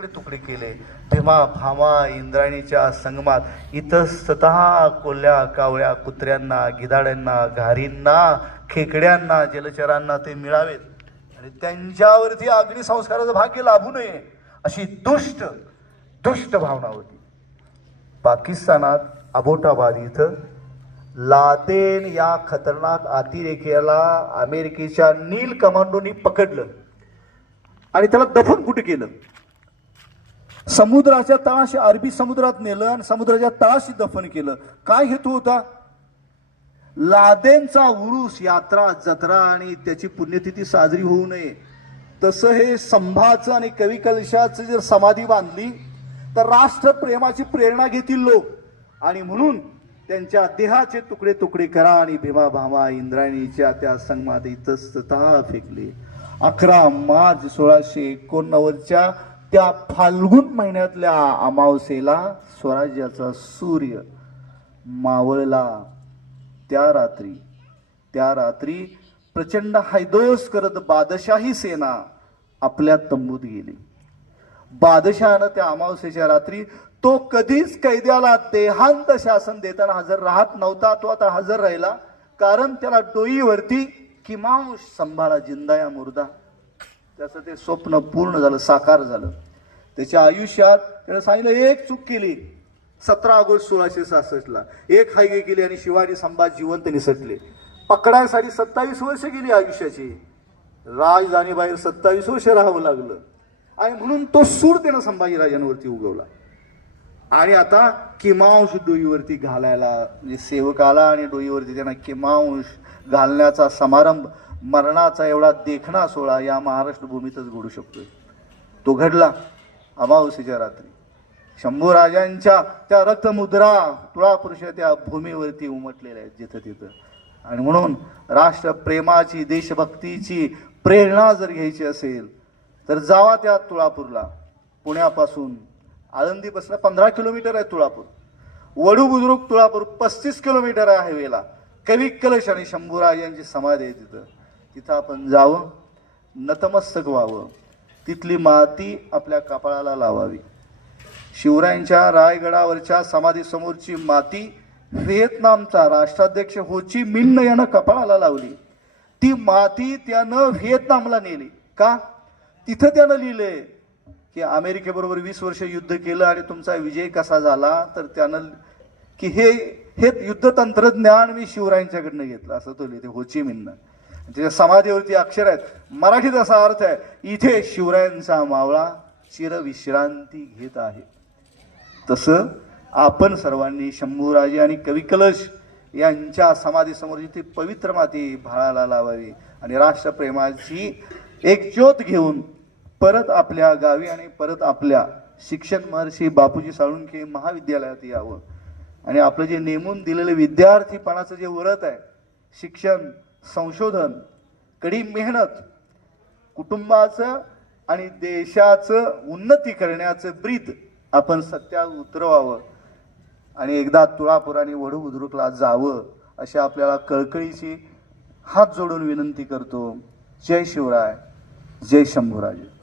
तुकडे तुकडे केले. भीमा भामा इंद्रायणीच्या संगमात इतस्ततः कोल्ह्या कावळ्या कुत्र्यांना गिधाड्यांना घारींना खेकड्यांना जलचरांना ते मिळावेत आणि त्यांच्यावरती अग्निसंस्काराचं भाग्य लाभू नये अशी दुष्ट दुष्ट भावना होती. पाकिस्तानात अबोटाबाद इथं लादेन या खतरनाक अतिरेक्याला अमेरिकेच्या नील कमांडोनी पकडलं आणि त्याला दफन कुठे केलं. समुद्राच्या तळाशी अरबी समुद्रात नेलं आणि समुद्राच्या तळाशी दफन केलं. काय हेतू होता? लादेनचा उरूस यात्रा जत्रा आणि त्याची पुण्यतिथी साजरी होऊ नये. तसं हे संभाचं आणि कवी कलशाचं जर समाधी बांधली तर राष्ट्रप्रेमाची प्रेरणा घेतील लोक आणि म्हणून त्यांच्या देहाचे तुकडे तुकडे करा आणि भीमा भामा इंद्रायणीच्या त्या संगमात इतस्ततः फेकले. 11 मार्च 1689 त्या फाल्गुन महिन्यातल्या अमावस्येला स्वराज्याचा सूर्य मावळला. त्या रात्री प्रचंड हैदोस करत बादशाही सेना आपल्या तंबूत गेली. बादशहानं त्या अमावस्येच्या रात्री तो कधीच कैद्याला देहांत शासन देताना हजर राहत नव्हता. तो आता हजर राहिला कारण त्याला डोईवरती किमांश संभाळा जिंदा या मुर्दा. त्याचं ते स्वप्न पूर्ण झालं, साकार झालं. त्याच्या आयुष्यात त्याने सांगितलं एक चूक केली 17 ऑगस्ट 1666 एक हायगे केली आणि शिवाजी संभाजी जिवंत निसटले. पकडायसाठी 27 वर्ष गेली आयुष्याची. राजधानी बाहेर 27 वर्ष राहावं लागलं आणि म्हणून तो सूर त्यानं संभाजीराजांवरती उगवला. आणि आता किमांश डोईवरती घालायला म्हणजे सेवक आला आणि डोईवरती त्यांना किमांश घालण्याचा समारंभ मरणाचा एवढा देखणा सोहळा या महाराष्ट्र भूमीतच घडू शकतोय. तो घडला अमावस्येच्या रात्री. शंभूराजांच्या त्या रक्तमुद्रा तुळापुरुषा त्या भूमीवरती उमटलेल्या आहेत जिथं तिथं. आणि म्हणून राष्ट्रप्रेमाची देशभक्तीची प्रेरणा जर घ्यायची असेल तर जावा त्या तुळापूरला. पुण्यापासून आळंदीपासून 15 किलोमीटर आहे तुळापूर. वडू बुद्रुक तुळापूर 35 किलोमीटर आहे हायवेला. कवी कलश आणि शंभूराजांची समाधी आहे तिथं. तिथं आपण जावं, नतमस्तक व्हावं, तिथली माती आपल्या कपाळाला लावावी. शिवरायांच्या रायगडावरच्या समाधीसमोरची माती व्हिएतनामचा राष्ट्राध्यक्ष हो ची मिन्ह यानं कपाळाला लावली. ती माती त्यानं व्हिएतनामला नेली. का? तिथं त्यानं लिहिलंय की अमेरिकेबरोबर 20 वर्ष युद्ध केलं आणि तुमचा विजय कसा झाला तर त्यानं की हे युद्ध तंत्रज्ञान मी शिवरायांच्याकडनं घेतलं असं तो लिहिते हो ची मिन्ह. त्याच्या समाधीवरती अक्षर आहेत. मराठीत असा अर्थ आहे इथे शिवरायांचा मावळा चिरविश्रांती घेत आहे. तसं आपण सर्वांनी शंभूराजे आणि कवी कलश यांच्या समाधीसमोर ती पवित्र माती भाळाला लावावी आणि राष्ट्रप्रेमाची एक ज्योत घेऊन परत आपल्या गावी आणि परत आपल्या शिक्षण महर्षी बापूजी साळुंखे महाविद्यालयात यावं आणि आपलं जे नेमून दिलेलं विद्यार्थीपणाचं जे व्रत आहे शिक्षण संशोधन कडी मेहनत कुटुंबाचं आणि देशाचं उन्नती करण्याचं ब्रीद आपण सत्यात उतरवावं आणि एकदा तुळापूर आणि वडू बुद्रुकला जावं अशी आपल्याला कळकळीची हात जोडून विनंती करतो. जय शिवराय, जय शंभूराजे.